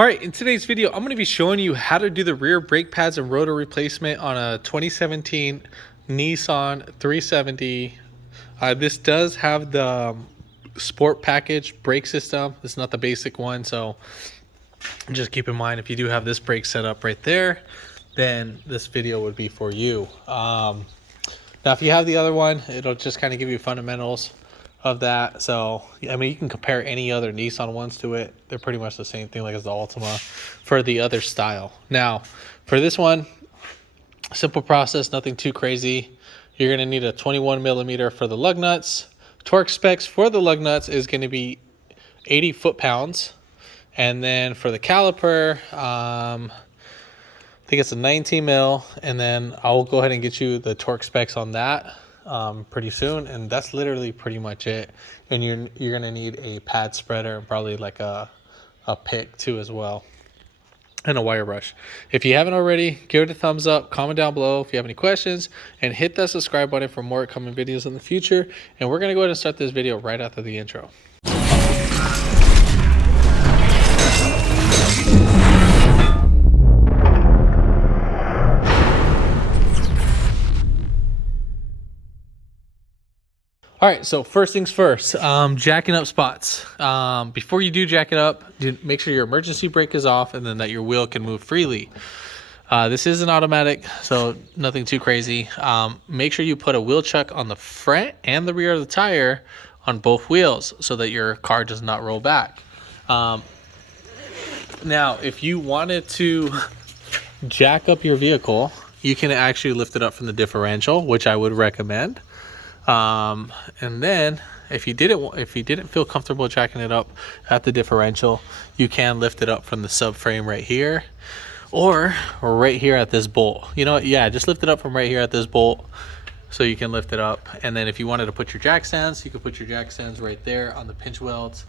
All right, in today's video, I'm going to be showing you how to do the rear brake pads and rotor replacement on a 2017 Nissan 370. This does have the sport package brake system. It's not the basic one, so just keep in mind if you do have this brake setup right there, then this video would be for you. Now, if you have the other one, it'll just kind of give you fundamentals of that. So I mean, you can compare any other Nissan ones to it. They're pretty much the same thing, like as the Altima for the other style. Now for this one, simple process, nothing too crazy. You're going to need a 21 millimeter for the lug nuts. Torque specs for the lug nuts is going to be 80 foot-pounds, and then for the caliper, I think it's a 19 mil, and then I'll go ahead and get you the torque specs on that pretty soon, and that's literally pretty much it. And you're gonna need a pad spreader and probably like a pick too as well, and a wire brush. If you haven't already, give it a thumbs up, comment down below if you have any questions, and hit that subscribe button for more upcoming videos in the future. And we're gonna go ahead and start this video right after the intro. All right, so first things first, jacking up spots. Before you do jack it up, make sure your emergency brake is off and then that your wheel can move freely. This is an automatic, so nothing too crazy. Make sure you put a wheel chuck on the front and the rear of the tire on both wheels so that your car does not roll back. Now, if you wanted to jack up your vehicle, you can actually lift it up from the differential, which I would recommend. And then if you didn't feel comfortable jacking it up at the differential, you can lift it up from the subframe right here, or right here at this bolt. You know what? Yeah, just lift it up from right here at this bolt so you can lift it up. And then if you wanted to put your jack stands, you could put your jack stands right there on the pinch welds.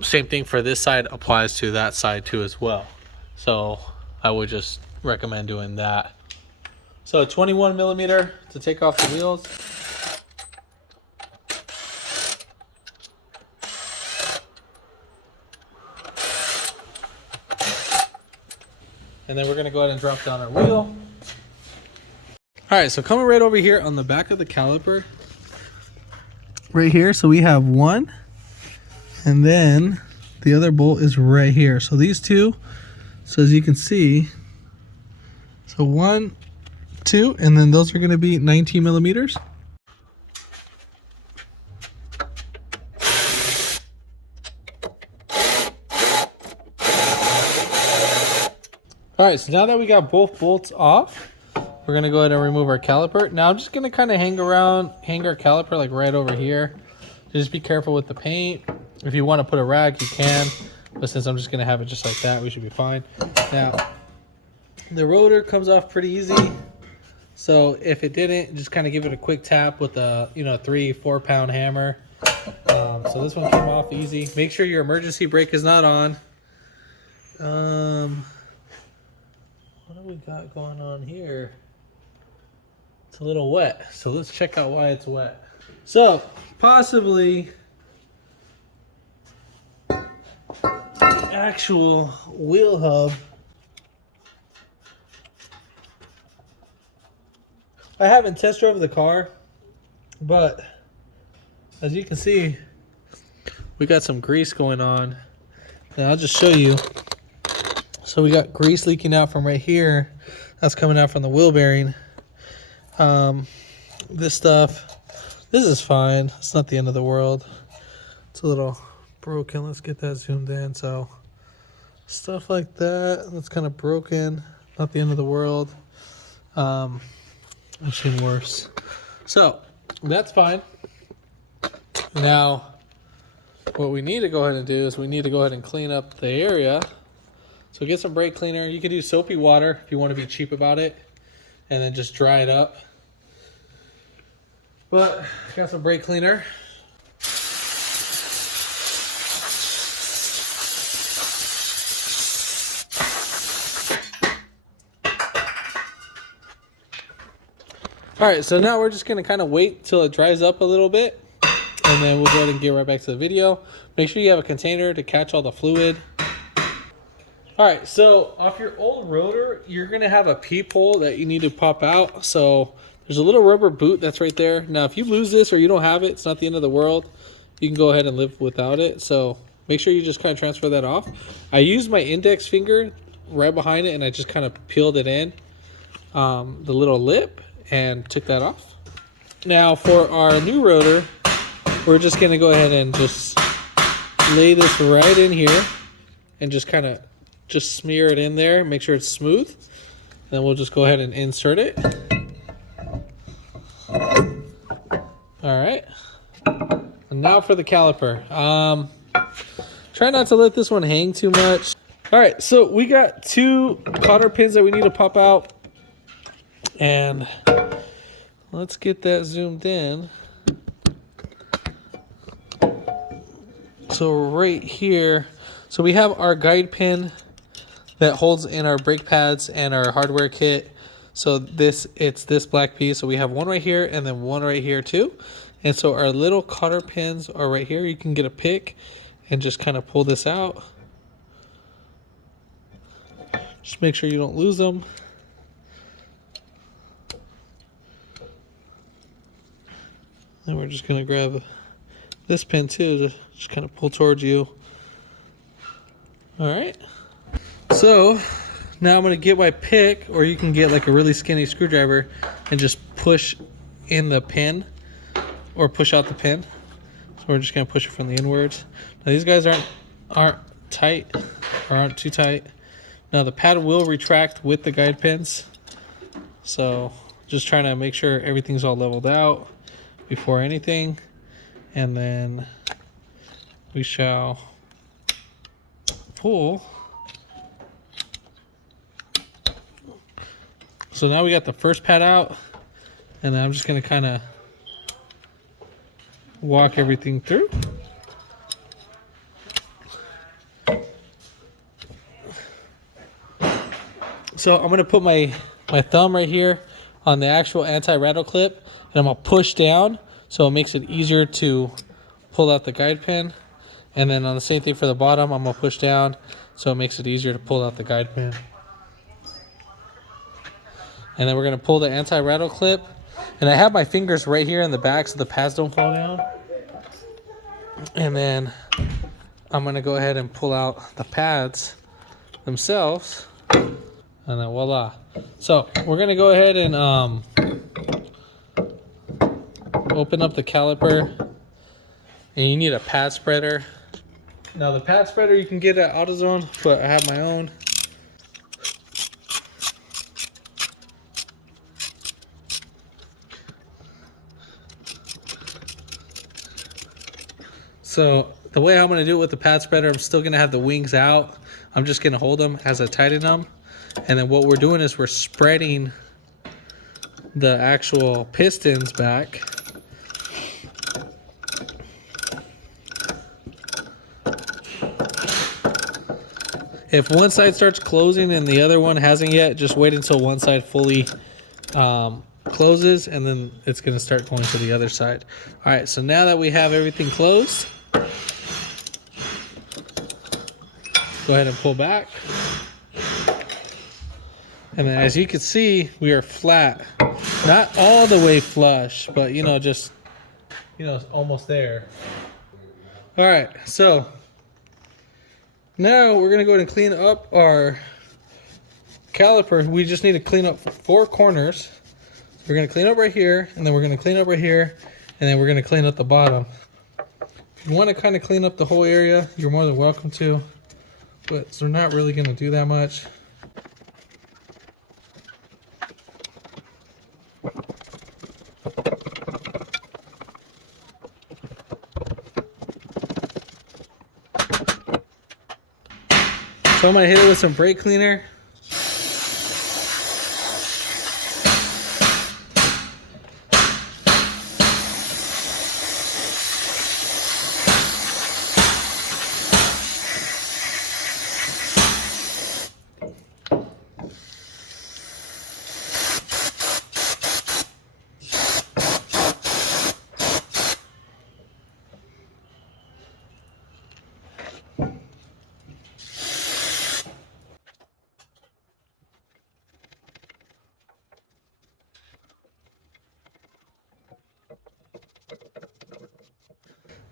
Same thing for this side applies to that side too as well. So I would just recommend doing that. So 21 millimeter to take off the wheels. And then we're gonna go ahead and drop down our wheel. All right, so coming right over here on the back of the caliper, right here. So we have one, and then the other bolt is right here. So these two, so as you can see, so 1, 2, and then those are gonna be 19 millimeters. All right, so now that we got both bolts off, we're gonna go ahead and remove our caliper. Now I'm just gonna kind of hang our caliper like right over here. Just be careful with the paint. If you want to put a rag, you can, but since I'm just gonna have it just like that, we should be fine. Now, the rotor comes off pretty easy. So if it didn't, just kind of give it a quick tap with a 3-4 pound hammer. So this one came off easy. Make sure your emergency brake is not on. What do we got going on here? It's a little wet, so let's check out why it's wet. So possibly the actual wheel hub. I haven't test drove the car, but as you can see, we got some grease going on. Now I'll just show you. So we got grease leaking out from right here. That's coming out from the wheel bearing. This stuff, this is fine. It's not the end of the world. It's a little broken. Let's get that zoomed in. So stuff like that, that's kind of broken. Not the end of the world. I've seen worse. So that's fine. Now, what we need to go ahead and do is we need to go ahead and clean up the area. So get some brake cleaner. You can use soapy water if you want to be cheap about it, and then just dry it up. But I got some brake cleaner. All right, so now we're just gonna kind of wait till it dries up a little bit, and then we'll go ahead and get right back to the video. Make sure you have a container to catch all the fluid. All right, so off your old rotor, you're gonna have a peephole that you need to pop out. So there's a little rubber boot that's right there. Now, if you lose this or you don't have it, it's not the end of the world. You can go ahead and live without it. So make sure you just kind of transfer that off. I used my index finger right behind it, and I just kind of peeled it in, the little lip, and took that off. Now for our new rotor, we're just gonna go ahead and just lay this right in here and just kind of just smear it in there, make sure it's smooth. Then we'll just go ahead and insert it. All right. And now for the caliper. Try not to let this one hang too much. All right, so we got 2 cotter pins that we need to pop out. And let's get that zoomed in. So right here, so we have our guide pin that holds in our brake pads and our hardware kit. So it's this black piece. So we have one right here and then one right here too. And so our little cotter pins are right here. You can get a pick and just kind of pull this out. Just make sure you don't lose them. And we're just gonna grab this pin too to just kind of pull towards you. All right. So now I'm gonna get my pick, or you can get like a really skinny screwdriver and just push in the pin or push out the pin. So we're just gonna push it from the inwards. Now these guys aren't tight or aren't too tight. Now the pad will retract with the guide pins. So just trying to make sure everything's all leveled out before anything. And then we shall pull. So now we got the first pad out, and then I'm just gonna kind of walk everything through. So I'm gonna put my thumb right here on the actual anti-rattle clip, and I'm gonna push down so it makes it easier to pull out the guide pin. And then on the same thing for the bottom, I'm gonna push down so it makes it easier to pull out the guide pin. And then we're gonna pull the anti-rattle clip. And I have my fingers right here in the back so the pads don't fall down. And then I'm gonna go ahead and pull out the pads themselves. And then voila. So we're gonna go ahead and open up the caliper. And you need a pad spreader. Now the pad spreader you can get at AutoZone, but I have my own. So the way I'm going to do it with the pad spreader, I'm still going to have the wings out. I'm just going to hold them as I tighten them. And then what we're doing is we're spreading the actual pistons back. If one side starts closing and the other one hasn't yet, just wait until one side fully closes, and then it's going to start going to the other side. All right, so now that we have everything closed, go ahead and pull back. And then as you can see, we are flat. Not all the way flush, but just, almost there. All right, so now we're gonna go ahead and clean up our caliper. We just need to clean up 4 corners. We're gonna clean up right here, and then we're gonna clean up right here, and then we're gonna clean up the bottom. If you wanna kind of clean up the whole area, you're more than welcome to, but we're not really gonna do that much. So I'm gonna hit it with some brake cleaner.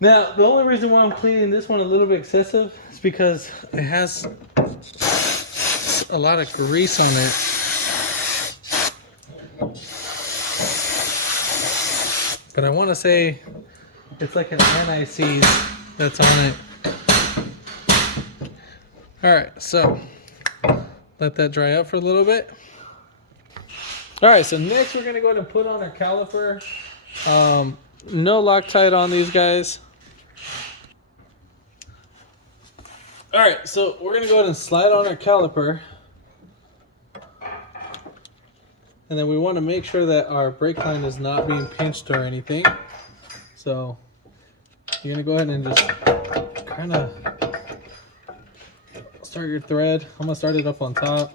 Now, the only reason why I'm cleaning this one a little bit excessive is because it has a lot of grease on it. But I want to say it's like an anti-seize that's on it. Alright, so let that dry up for a little bit. Alright, so next we're going to go ahead and put on our caliper. No Loctite on these guys. Alright, so we're going to go ahead and slide on our caliper. And then we want to make sure that our brake line is not being pinched or anything. So you're going to go ahead and just kind of start your thread. I'm going to start it up on top.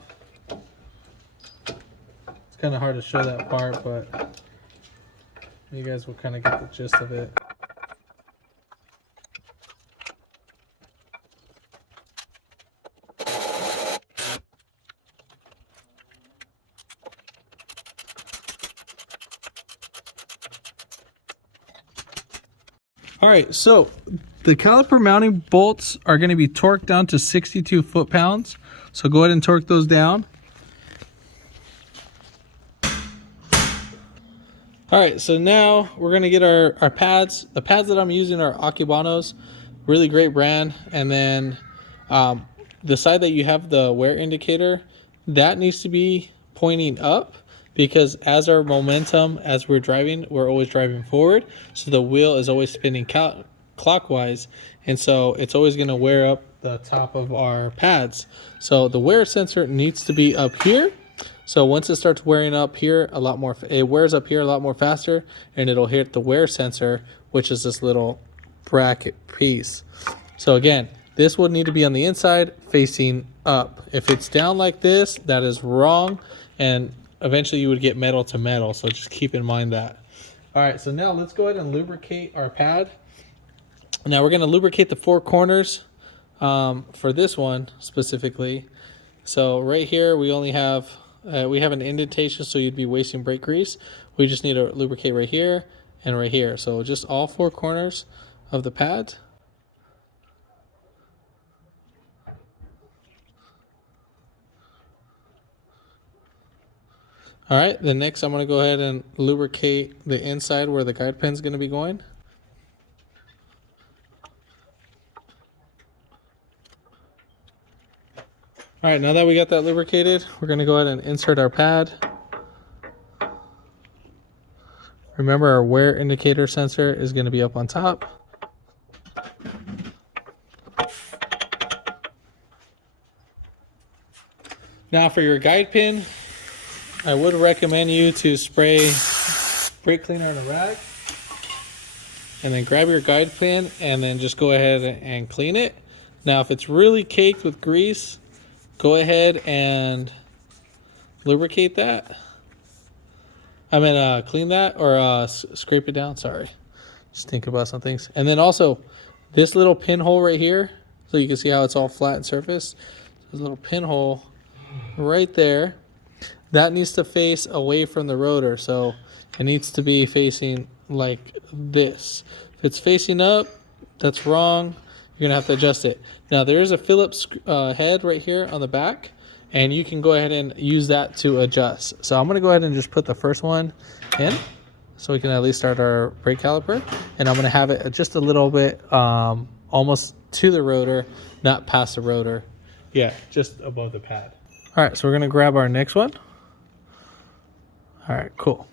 It's kind of hard to show that part, but you guys will kind of get the gist of it. All right, so the caliper mounting bolts are going to be torqued down to 62 foot-pounds. So go ahead and torque those down. All right, so now we're going to get our pads. The pads that I'm using are Akibanos, really great brand. And then the side that you have the wear indicator, that needs to be pointing up, because as our momentum, as we're driving, we're always driving forward. So the wheel is always spinning clockwise. And so it's always going to wear up the top of our pads. So the wear sensor needs to be up here. So once it starts wearing up here a lot more, it wears up here a lot more faster, and it'll hit the wear sensor, which is this little bracket piece. So again, this would need to be on the inside facing up. If it's down like this, that is wrong, and eventually you would get metal to metal. So just keep in mind that. All right, so now let's go ahead and lubricate our pad. Now we're going to lubricate the four corners for this one specifically. So right here we only have we have an indentation, so you'd be wasting brake grease. We just need to lubricate right here and right here. So just all four corners of the pad. All right, then next I'm going to go ahead and lubricate the inside where the guide pin is going to be going. All right, now that we got that lubricated, we're going to go ahead and insert our pad. Remember, our wear indicator sensor is going to be up on top. Now for your guide pin, I would recommend you to spray brake cleaner on a rag, and then grab your guide pin and then just go ahead and clean it. Now if it's really caked with grease, go ahead and lubricate that. Clean that, or scrape it down. Sorry, just think about some things. And then also this little pinhole right here, so you can see how it's all flat and surface. There's a little pinhole right there. That needs to face away from the rotor, so it needs to be facing like this. If it's facing up, that's wrong. You're gonna have to adjust it. Now there is a Phillips head right here on the back, and you can go ahead and use that to adjust. So I'm gonna go ahead and just put the first one in, so we can at least start our brake caliper. And I'm gonna have it just a little bit almost to the rotor, not past the rotor. Yeah, just above the pad. All right, so we're gonna grab our next one. All right, cool.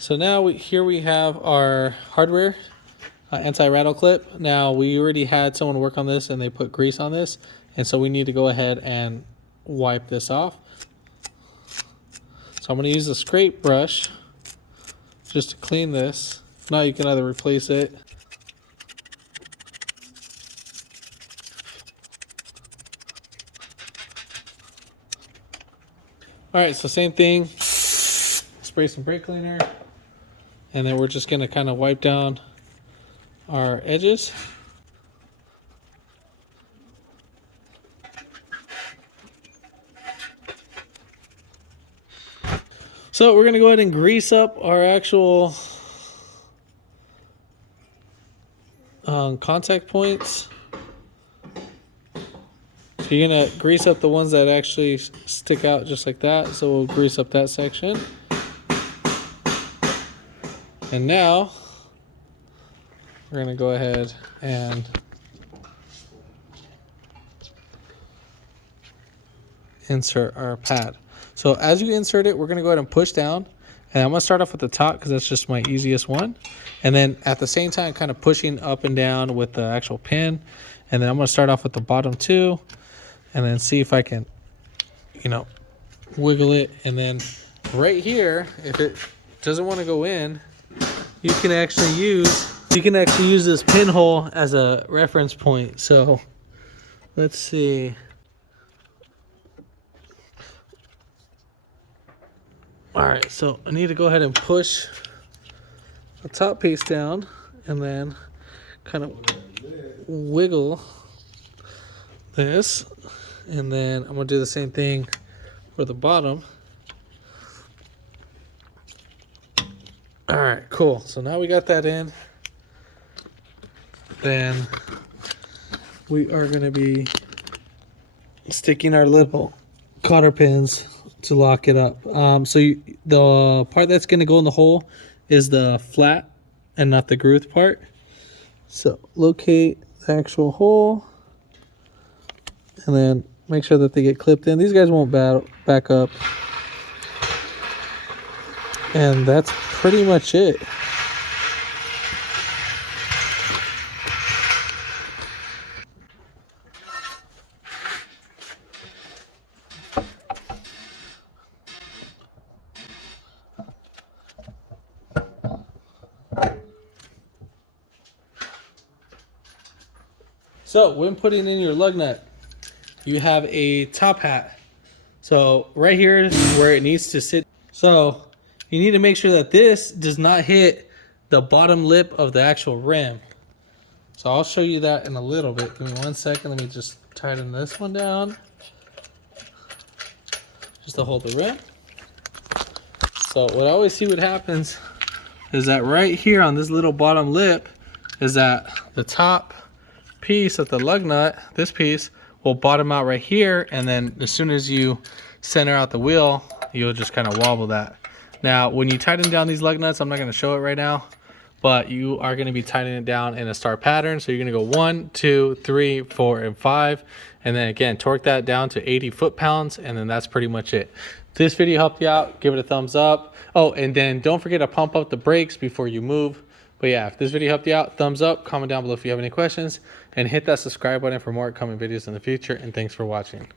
So now here we have our hardware anti-rattle clip. Now we already had someone work on this and they put grease on this, and so we need to go ahead and wipe this off. So I'm going to use a scrape brush just to clean this. If not, you can either replace it. All right, so same thing. Spray some brake cleaner, and then we're just going to kind of wipe down our edges. So we're gonna go ahead and grease up our actual contact points. So you're gonna grease up the ones that actually stick out just like that. So we'll grease up that section. And now we're gonna go ahead and insert our pad. So as you insert it, we're gonna go ahead and push down. And I'm gonna start off with the top because that's just my easiest one. And then at the same time, kind of pushing up and down with the actual pin. And then I'm gonna start off with the bottom two and then see if I can, you know, wiggle it. And then right here, if it doesn't want to go in, you can actually use this pinhole as a reference point. So let's see. All right, so I need to go ahead and push the top piece down and then kind of wiggle this. And then I'm gonna do the same thing for the bottom. All right, cool. So now we got that in. Then we are gonna be sticking our little cotter pins to lock it up. The part that's gonna go in the hole is the flat and not the grooved part. So locate the actual hole and then make sure that they get clipped in. These guys won't back up. And that's pretty much it. So when putting in your lug nut, you have a top hat. So right here is where it needs to sit. So you need to make sure that this does not hit the bottom lip of the actual rim. So I'll show you that in a little bit. Give me 1 second. Let me just tighten this one down. Just to hold the rim. So what I always see what happens is that right here on this little bottom lip is that the top piece of the lug nut, this piece, will bottom out right here, and then as soon as you center out the wheel, you'll just kind of wobble that. Now when you tighten down these lug nuts, I'm not going to show it right now, but you are going to be tightening it down in a star pattern. So you're going to go 1, 2, 3, 4, and 5, and then again torque that down to 80 foot-pounds, and then that's pretty much it. If this video helped you out, give it a thumbs up. Oh, and then don't forget to pump up the brakes before you move. But yeah, if this video helped you out, thumbs up, comment down below if you have any questions, and hit that subscribe button for more upcoming videos in the future. And thanks for watching.